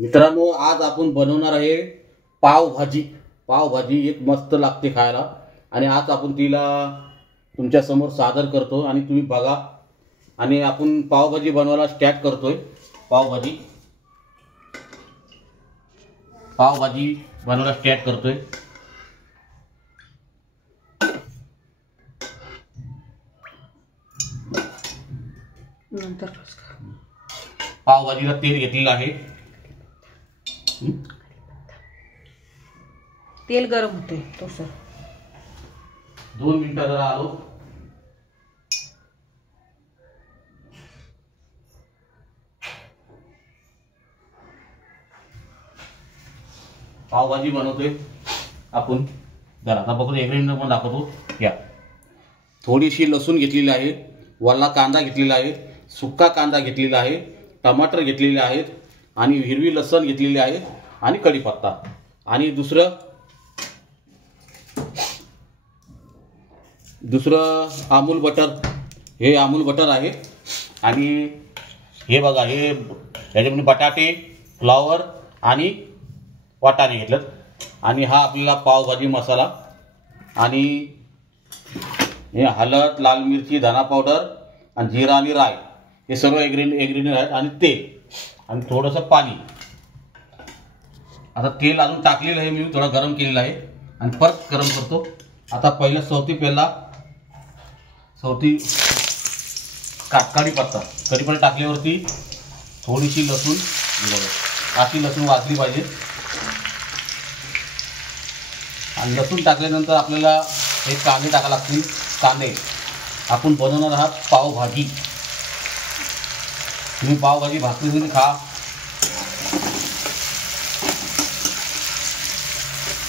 मित्रांनो, आज आपण बनवणार आहे पावभाजी। पावभाजी एक मस्त लागते खायला आणि आज आपण तिला तुमच्या समोर सादर करतो आणि तुम्ही बघा। आणि आपण पावभाजी बनवायला स्टार्ट करतोय। पावभाजी बनवायला स्टार्ट करतोय। पावभाजीला तेल घेतलेलं आहे। तेल गरम होते तो सर 2 मिनिटं जरा आलो। पावभाजी बनवतोय आपण। जरा आता बघू इंग्रेडियंट पण दाखवतो। या थोडीशी लसूण घेतलेली आहे, वल्ला कांदा घेतलेला आहे, सुक्का कांदा घेतलेला आहे, टमाटर घेतलेले आहेत आणि हिरवी लसण घेतलेली आहे आणि कढीपत्ता आणि दुसरं अमूल बटर। हे अमूल बटर आहे आणि हे बघा, हे याच्यामध्ये बटाटे, फ्लावर आणि वाटाणे घेतलं आणि हा आपल्याला पावभाजी मसाला आणि हे हळद, लाल मिरची, धना पावडर आणि जिरा आणि राई हे सर्व इंग्रेडियंट आहेत आणि तेल आणि थोडंसं पाणी। आता तेल अजून टाकलेलं आहे, मी थोडं गरम केलेलं आहे आणि परत गरम करतो। आता पहिला कढीपत्ता टाकल्यावरती थोडीशी लसूण, अशी लसूण वाजली पाहिजे आणि लसूण टाकल्यानंतर आपल्याला हे कांदे टाकावे लागतील। कांदे आपण बनवणार आहात पावभाजी। तुम्ही पावभाजी भाकरीसोबत खा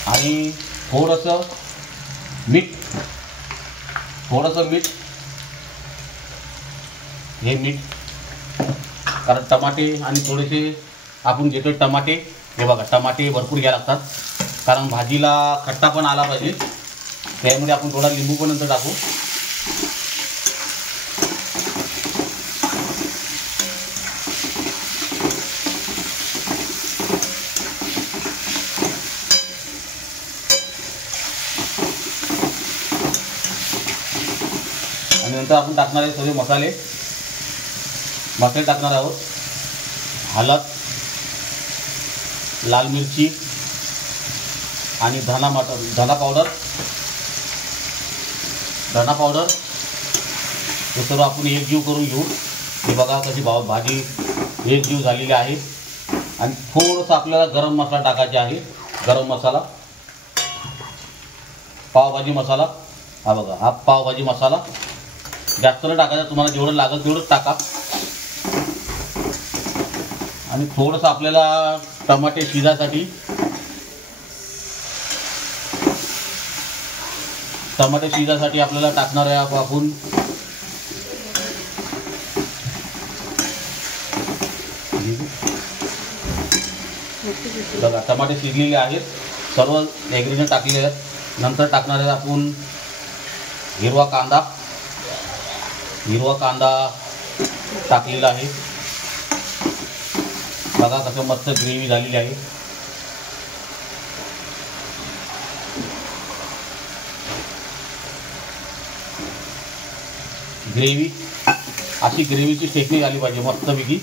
आणि थोडंसं मीठ, हे मीठ कारण टमाटे आणि थोडेसे आपण घेतो टमाटे। हे बघा, टमाटे भरपूर घ्यावे लागतात कारण भाजीला खट्टा पण आला पाहिजे। त्यामध्ये आपण थोडा लिंबू पण नंतर टाकू। आणि नंतर आपण टाकणार आहे सगळे मसाले टाकणार आहोत। हळद, लाल मिरची आणि धना पावडर हे सर्व आपण एकजीव करून घेऊ। हे बघा कशी भाजी एकजीव झालेली आहे आणि थोडंसं आपल्याला गरम मसाला टाकायचे आहे। गरम मसाला, पावभाजी मसाला, हा बघा, हा पावभाजी मसाला जास्त न टाकायचा, तुम्हाला जेवढं लागेल तेवढंच टाका। आणि थोडंसं आपल्याला टमाटे शिजायसाठी आपल्याला टाकणार आहे आपण बघा, टमाटे शिजलेले आहेत, सर्व इंग्रेडियंट टाकलेले आहेत। नंतर टाकणार आहे आपण हिरवा कांदा टाकलेला आहे। बघा कसं मस्त ग्रेव्ही झालेली आहे। अशी ग्रेव्हीची टेक्निक आली पाहिजे मस्तपैकी।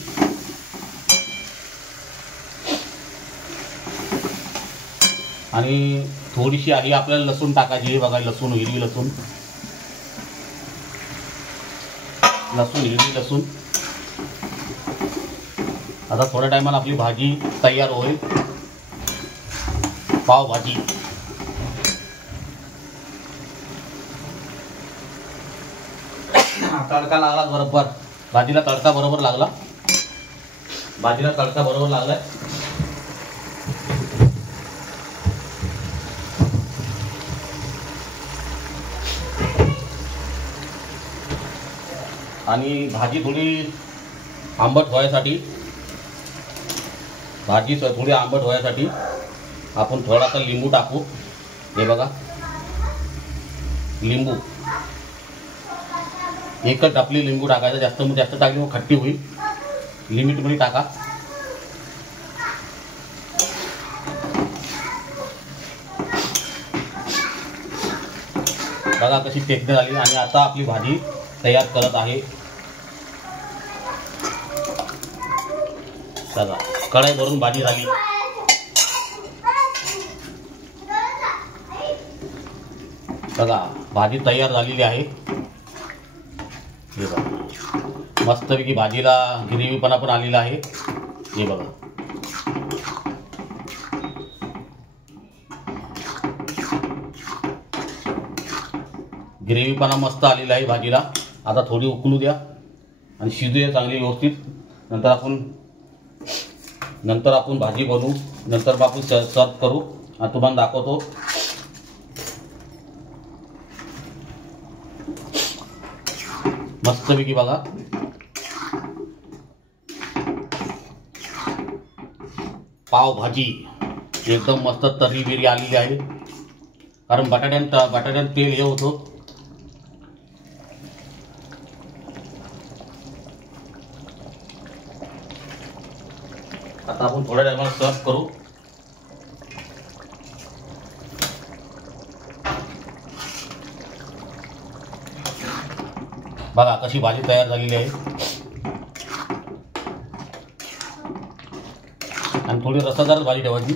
आणि थोडीशी आधी आपल्याला लसूण टाकायची। हे बघा, लसूण, हिरवी लसूण, आता थोड्या टायमाला आपली भाजी तयार होईल, पावभाजी। तडका लागला बरोबर, भाजीला तडका बरोबर लागला। आणि भाजी थोडी आंबट व्हायसाठी आपण थोडासा लिंबू टाकू। हे बघा, लिंबू एकच आपली लिंबू टाकायचं, जास्त टाकली मग खट्टी होईल। लिमिटमध्ये टाका। बघा कशी टेक्निक आली आणि आता आपली भाजी तयार करत आहे. बघा कढई भरून भाजी झाली. बघा भाजी तयार झालेली आहे. हे बघा मस्तपैकी भाजीला ग्रेव्हीपणा पण आलेला आहे. हे बघा ग्रेव्हीपणा मस्त आलेला आहे भाजीला. आता थोडी उकळू द्या आणि शिजूया चांगली व्यवस्थित. नंतर आपण भाजी बनवू. नंतर मग आपण सर्व करू आणि तुम्हाला दाखवतो. मस्तपैकी बघा पावभाजी एकदम मस्त तर्री बिरी आलेली आहे. कारण बटाट्यात तेल हे होतं. आता आपण थोड्या टायमाला सर्व करू. बघा कशी भाजी तयार झालेली आहे आणि थोडी रसादार भाजी ठेवायची.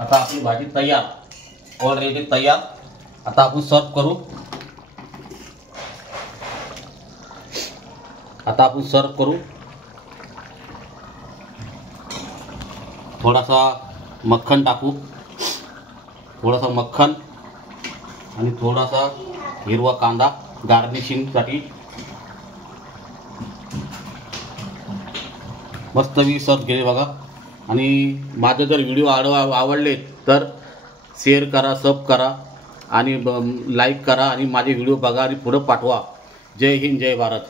आता आपली भाजी तयार, ऑलरेडी तयार. आता आपण सर्व करू. थोडासा मक्खन टाकू. थोडासा मक्खन आणि थोडासा हिरवा कांदा गार्निशिंगसाठी. मस्त मी सर्व केले बघा. आणि माझे जर व्हिडिओ आवडले तर शेअर करा, सब करा आणि लाईक करा आणि माझे व्हिडिओ बघा आणि पुढे पाठवा. जय हिंद, जय भारत.